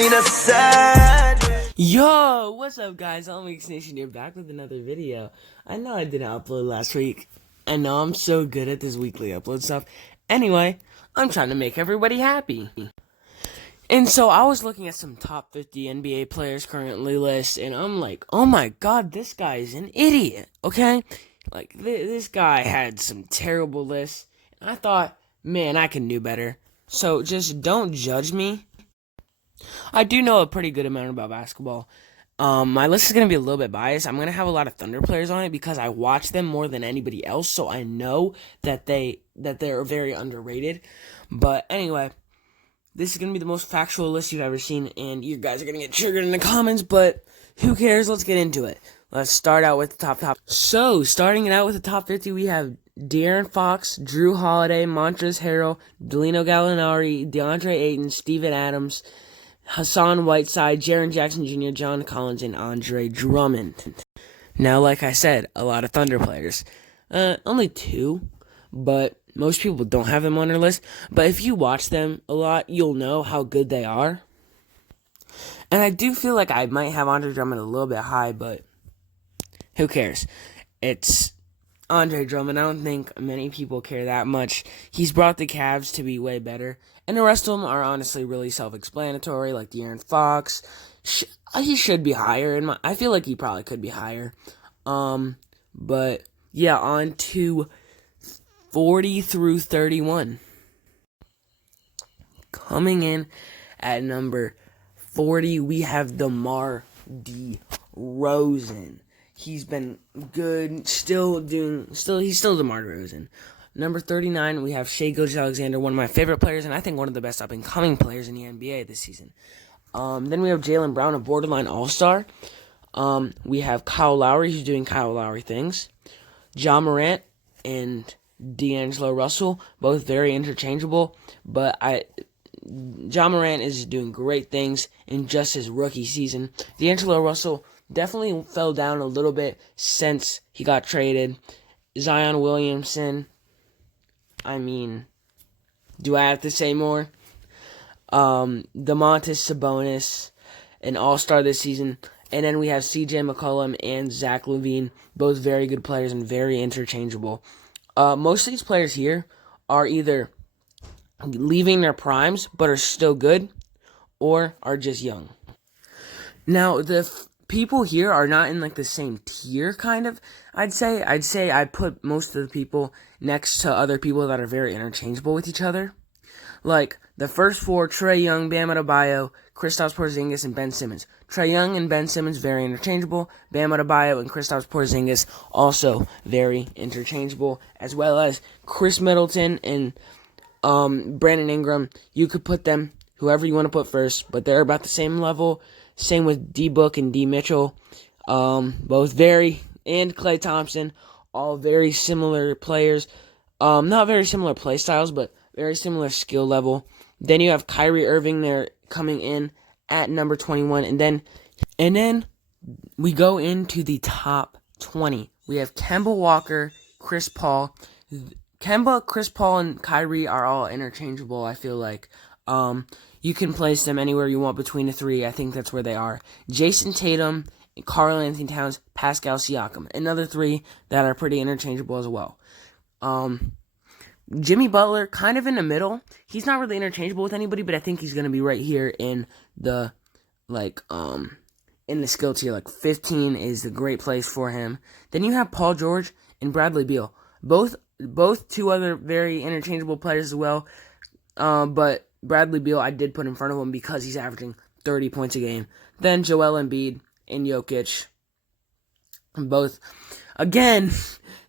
need a sad. Yo, what's up guys? Mix Nation here, back with another video. I know I didn't upload last week. I know I'm so good at this weekly upload stuff. Anyway, I'm trying to make everybody happy. And so I was looking at some top 50 NBA players currently list, and I'm like, oh my god, this guy is an idiot, okay? Like, this guy had some terrible lists, and I thought, man, I can do better. So just don't judge me. I do know a pretty good amount about basketball. My list is going to be a little bit biased. I'm going to have a lot of Thunder players on it because I watch them more than anybody else, so I know that they're very underrated. But anyway, this is going to be the most factual list you've ever seen, and you guys are going to get triggered in the comments, but who cares? Let's get into it. Let's start out with the top. So, starting it out with the top 50, we have De'Aaron Fox, Drew Holiday, Montrezl Harrell, Danilo Gallinari, DeAndre Ayton, Steven Adams, Hassan Whiteside, Jaren Jackson Jr., John Collins, and Andre Drummond. Now, like I said, a lot of Thunder players. Only two, but most people don't have them on their list. But if you watch them a lot, you'll know how good they are. And I do feel like I might have Andre Drummond a little bit high, but who cares? It's Andre Drummond. I don't think many people care that much. He's brought the Cavs to be way better. And the rest of them are honestly really self-explanatory, like De'Aaron Fox. He should be higher. I feel like he probably could be higher. But yeah, on to 40 through 31. Coming in at number 40, we have DeMar DeRozan. He's been good, he's still DeMar DeRozan. Number 39, we have Shai Gilgeous-Alexander, one of my favorite players, and I think one of the best up-and-coming players in the NBA this season. Then we have Jaylen Brown, a borderline all-star. We have Kyle Lowry, who's doing Kyle Lowry things. Ja Morant and D'Angelo Russell, both very interchangeable, but Ja Morant is doing great things in just his rookie season. D'Angelo Russell definitely fell down a little bit since he got traded. Zion Williamson, I mean, do I have to say more? Domantas Sabonis, an all-star this season. And then we have CJ McCollum and Zach LaVine, both very good players and very interchangeable. Most of these players here are either leaving their primes but are still good, or are just young. Now, the people here are not in like the same tier, kind of. I'd say I'd put most of the people next to other people that are very interchangeable with each other. Like the first four: Trae Young, Bam Adebayo, Kristaps Porzingis, and Ben Simmons. Trae Young and Ben Simmons very interchangeable. Bam Adebayo and Kristaps Porzingis also very interchangeable, as well as Chris Middleton and Brandon Ingram. You could put them whoever you want to put first, but they're about the same level. Same with D Book and D Mitchell, both and Klay Thompson, all very similar players. Not very similar play styles, but very similar skill level. Then you have Kyrie Irving there coming in at number 21, and then we go into the top 20. We have Kemba Walker, Chris Paul. Kemba, Chris Paul, and Kyrie are all interchangeable, I feel like. You can place them anywhere you want between the three. I think that's where they are. Jason Tatum, Karl Anthony Towns, Pascal Siakam. Another three that are pretty interchangeable as well. Jimmy Butler, kind of in the middle. He's not really interchangeable with anybody, but I think he's going to be right here in the, in the skill tier. Like, 15 is a great place for him. Then you have Paul George and Bradley Beal. Both two other very interchangeable players as well. But Bradley Beal I did put in front of him because he's averaging 30 points a game. Then Joel Embiid and Jokic. Both, again,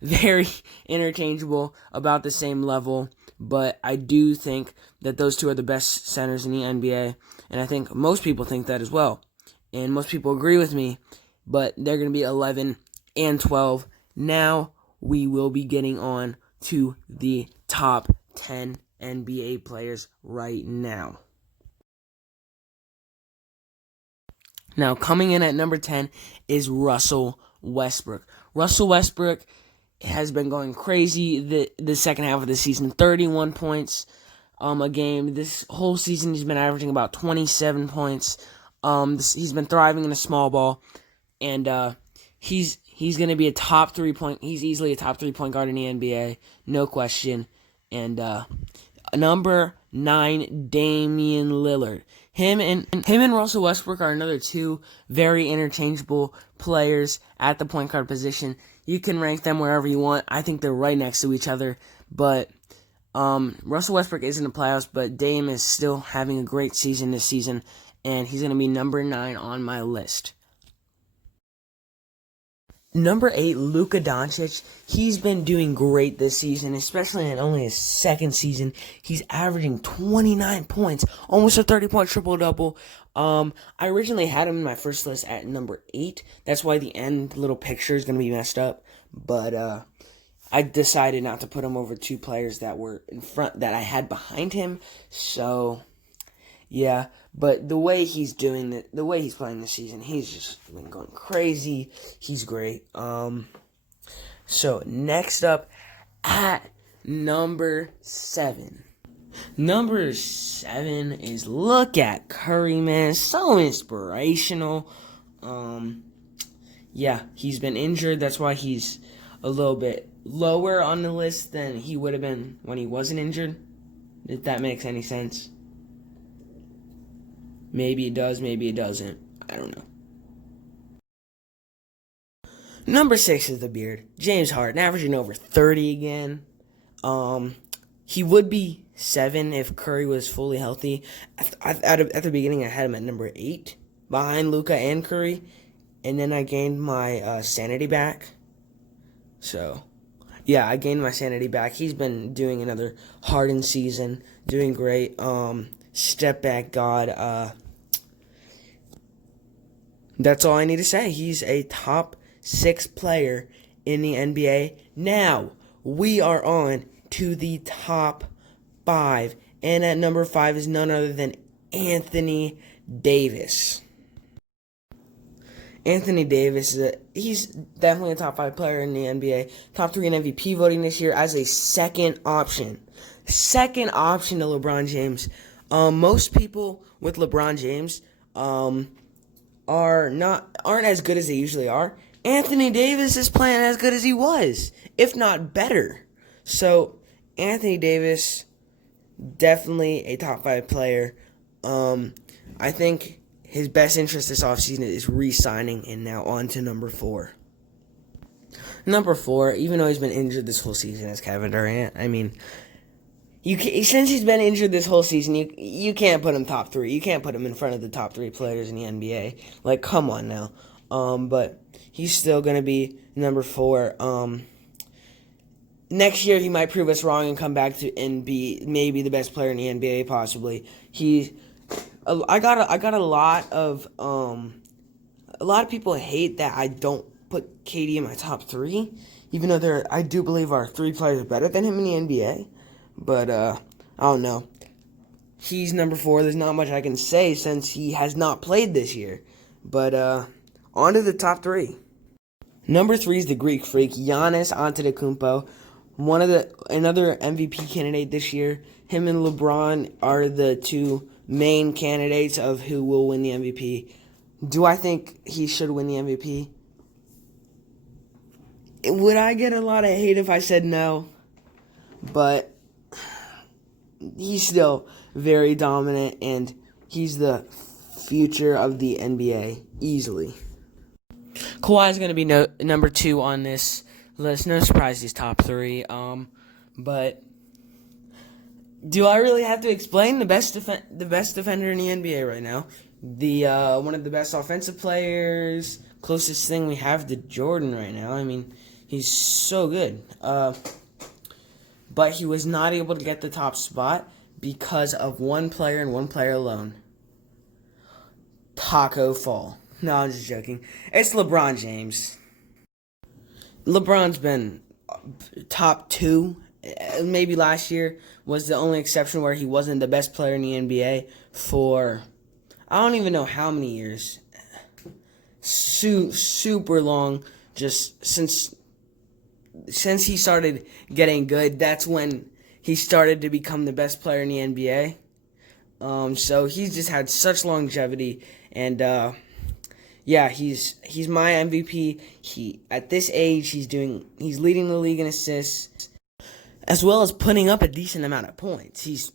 very interchangeable, about the same level. But I do think that those two are the best centers in the NBA. And I think most people think that as well. And most people agree with me. But they're going to be 11 and 12. Now we will be getting on to the top 10 NBA players right now. Now, coming in at number 10 is Russell Westbrook. Russell Westbrook has been going crazy the second half of the season. 31 points, a game. This whole season he's been averaging about 27 points. He's been thriving in a small ball, and he's gonna be a top 3 point. He's easily a top 3 point guard in the NBA, no question. And number 9, Damian Lillard. Him and Russell Westbrook are another two very interchangeable players at the point guard position. You can rank them wherever you want. I think they're right next to each other. But Russell Westbrook is in the playoffs, but Dame is still having a great season this season, and he's going to be number 9 on my list. Number 8, Luka Doncic. He's been doing great this season, especially in only his second season. He's averaging 29 points, almost a 30-point triple-double. I originally had him in my first list at number 8. That's why the end little picture is going to be messed up. But I decided not to put him over two players that were in front, that I had behind him. So, yeah. But the way he's doing it, the way he's playing this season, he's just been going crazy. He's great. So next up at number 7. Number 7 is, look at Curry, man. So inspirational. Yeah, he's been injured. That's why he's a little bit lower on the list than he would have been when he wasn't injured. If that makes any sense. Maybe it does, maybe it doesn't. I don't know. Number 6 is the beard. James Harden, averaging over 30 again. He would be 7 if Curry was fully healthy. At the beginning, I had him at number 8, behind Luka and Curry. And then I gained my sanity back. So, yeah, I gained my sanity back. He's been doing another Harden season, doing great. Step back God. That's all I need to say. He's a top 6 player in the NBA. Now, we are on to the top 5. And at number 5 is none other than Anthony Davis. Anthony Davis, he's definitely a top 5 player in the NBA. Top 3 in MVP voting this year as a second option. Second option to LeBron James. Most people with LeBron James aren't as good as they usually are. Anthony Davis is playing as good as he was, if not better. So, Anthony Davis, definitely a top 5 player. I think his best interest this offseason is re-signing, and now on to number 4. Number 4, even though he's been injured this whole season, is Kevin Durant. I mean, since he's been injured this whole season, you can't put him top 3. You can't put him in front of the top 3 players in the NBA. Like, come on now. But he's still going to be number 4. Next year, he might prove us wrong and come back to and be maybe the best player in the NBA, possibly. I got a lot of people hate that I don't put KD in my top 3, even though I do believe our 3 players are better than him in the NBA. But I don't know. He's number 4. There's not much I can say since he has not played this year. But on to the top 3. Number 3 is the Greek Freak, Giannis Antetokounmpo. Another MVP candidate this year. Him and LeBron are the 2 main candidates of who will win the MVP. Do I think he should win the MVP? Would I get a lot of hate if I said no? But he's still very dominant, and he's the future of the NBA, easily. Kawhi is going to be number 2 on this list. No surprise he's top 3. But do I really have to explain the best defender in the NBA right now? One of the best offensive players, closest thing we have to Jordan right now. I mean, he's so good. But he was not able to get the top spot because of one player and one player alone. Taco Fall. No, I'm just joking. It's LeBron James. LeBron's been top 2. Maybe last year was the only exception where he wasn't the best player in the NBA for I don't even know how many years. Super long. Just since he started getting good, that's when he started to become the best player in the NBA. So he's just had such longevity, and yeah, he's my MVP. He at this age he's leading the league in assists, as well as putting up a decent amount of points. He's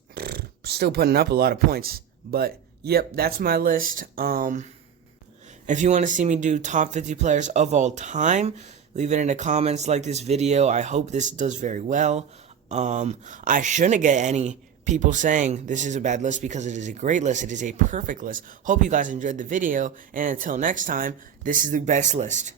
still putting up a lot of points. But yep, that's my list. If you want to see me do top 50 players of all time, leave it in the comments, like this video. I hope this does very well. I shouldn't get any people saying this is a bad list, because it is a great list. It is a perfect list. Hope you guys enjoyed the video, and until next time, this is the best list.